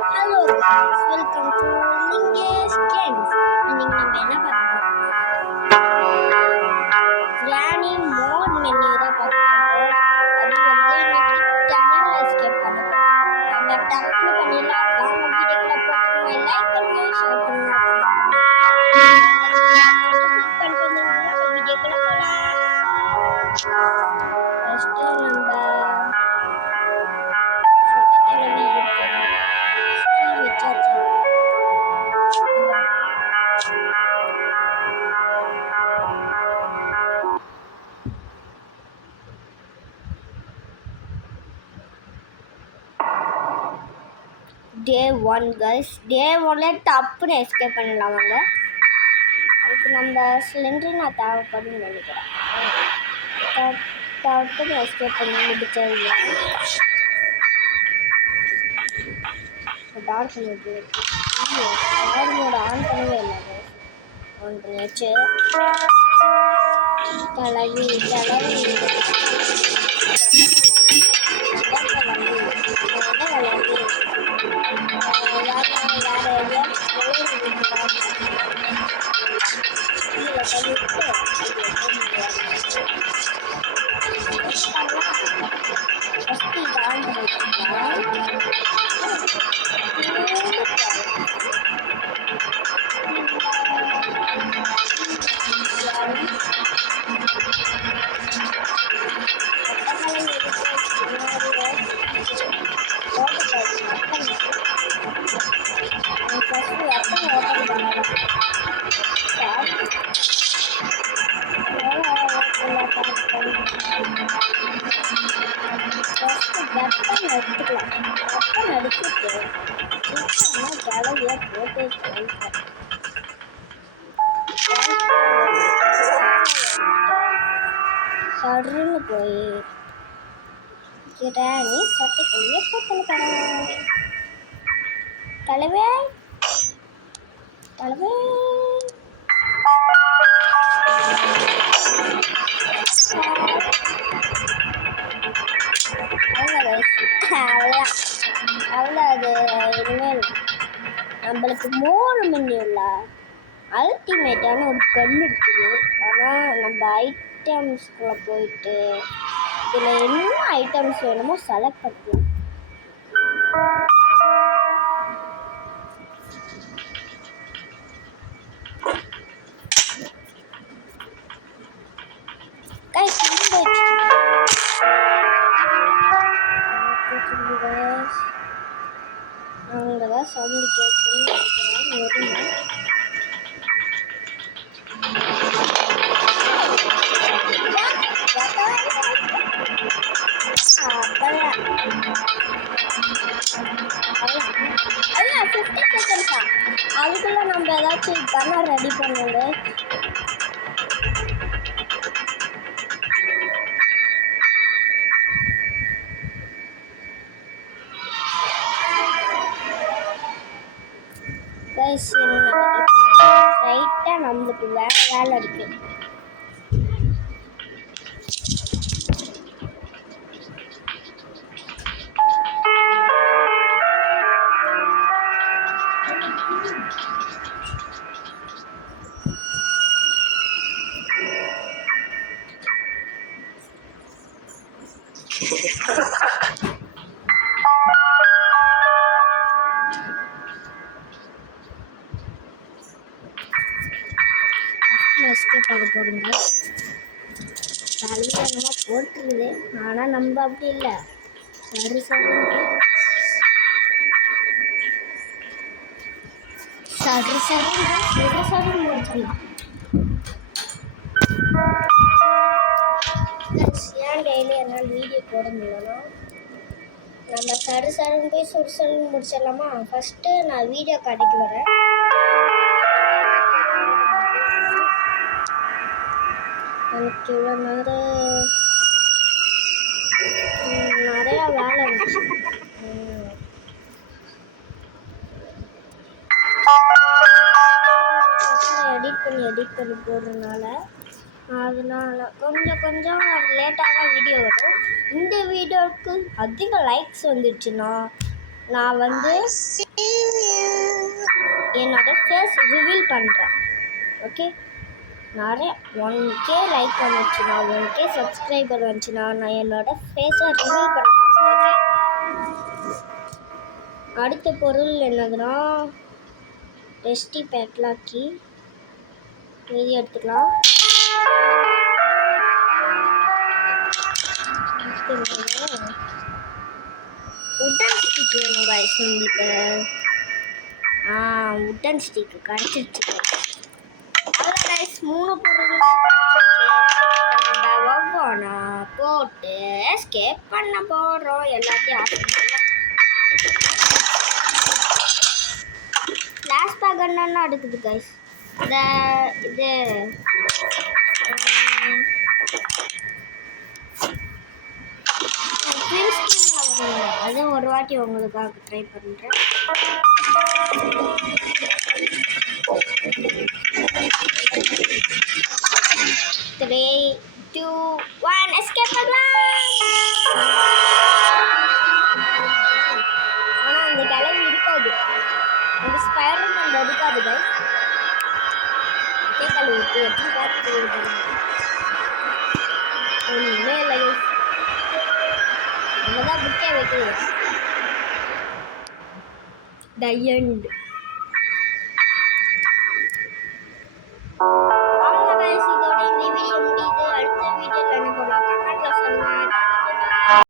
Hello guys, welcome to Lingesh Games. இன்னைக்கு நம்ம என்ன பார்க்க Granny mod menu தான் பார்க்க போறோம். அது இன்னைக்கு டனல் எஸ்கேப் பண்ண போறோம். நம்ம டக்குனு பண்ணிடலாம். வாங்க வீடியோக்குள்ள போறோம். லைக் பண்ணுங்க, ஷேர் பண்ணுங்க. கிளிக் பண்ணிட்டு நம்ம வீடியோக்குள்ள போலாம். ஃபர்ஸ்ட் நம்ம சட்டக்கிழமை இருக்கணும். ஸ்க்ரீன் வச்சாச்சு. Day 1 guys, Day 1 டப்புன்னு எஸ்கேப் பண்ணலாம். வாங்க, அதுக்கு நம்ம சிலிண்டர் நான் தேவைப்படுன்னு நினைக்கிறேன். டப்புன்னு எஸ்கேப் பண்ணி முடிச்சிடலாம். டார்க் மோடு ஆன் பண்ணவே இல்லை. ஆன் பண்ணியாச்சு. கிளவி சடுன்னு போய் கிராணி சட்டைக்குள்ளே போட்டுருக்காங்க. தலைவே தலைவே அவ்வளோ அது இனிமேல் நம்மளுக்கு 3 மில்லியன்ல அல்டிமேட்டான ஒரு கன் இருக்குது. ஆனால் நம்ம ஐட்டம்ஸ்குள்ளே போயிட்டு இதில் என்ன ஐட்டம்ஸ் வேணுமோ செலக்ட் பண்ணலாம். அங்கதான் சவுண்டு கேட்குன்னு அதுக்குள்ள நம்ம ஏதாச்சும் கண்ணை ரெடி பண்ணுங்க. ரைட்டாக நம்மளுக்கு வேலை இருக்கு. எஸ்கேப் ஆக போகிறோங்க. தலைவரமாக போட்டுருது. ஆனால் நம்ம அப்படி இல்லை. சரி சரி சரி சரி சரி முடிச்சிடலாம். ஏன் டெய்லி என்னால் வீடியோ போட முடியலன்னா நம்ம சடுன்னு போய் சுடுசல்னு முடிச்சிடலாமா? ஃபஸ்ட்டு நான் வீடியோ கடைக்கு வரேன். எனக்கு இவ்வளோ நிறையா வேலை இருந்துச்சு. எடிட் பண்ணி போடுறதுனால அதனால் கொஞ்சம் லேட்டாக தான் வீடியோ வரும். இந்த வீடியோவுக்கு அதிக லைக்ஸ் வந்துடுச்சுன்னா நான் வந்து என்னோட ஃபேஸ் ரிவீல் பண்ணுறேன். ஓகே, நிறைய 1K லைக் வந்துச்சுன்னா 1K சப்ஸ்கிரைபர் வந்துச்சுன்னா நான் என்னோட ஃபேஸை ரிவீல் பண்ணுறேன். ஓகே, அடுத்த பொருள் என்னதுன்னா ரெஸ்டி பேட்லாக்கி. இது எடுத்துக்கலாம். உட்டன் ஸ்டிக் வேணும் கைஸ் உங்களுக்கு. உட்டன் ஸ்டிக்கு கிடச்சிருச்சு. அவ்வளோ கைஸ் 3 பொருள் கிடச்சிருச்சு. நம்ம ஒவ்வொன்றா போட்டு எஸ்கேப் பண்ண போகிறோம். எல்லாத்தையும் ஆஃப் பண்ணலாம். ஃப்ளாஷ் பேக் என்னென்ன இருக்குது கைஸ். இது அது ஒரு வாட்டி உங்களுக்காக ட்ரை பண்ணுறேன். 3, 2, 1 எஸ்கேப் பண்ணலாம். ஆனால் அந்த கிளம்பி இருக்காது, அந்த ஸ்பைடர்மேன் இருக்காது கைஸ். கழுவிட்டு எப்படி பார்த்துட்டு ஒன்றுமே இல்லை கைஸ். நம்ம தான் புக்கே வைக்கிறோம். The end.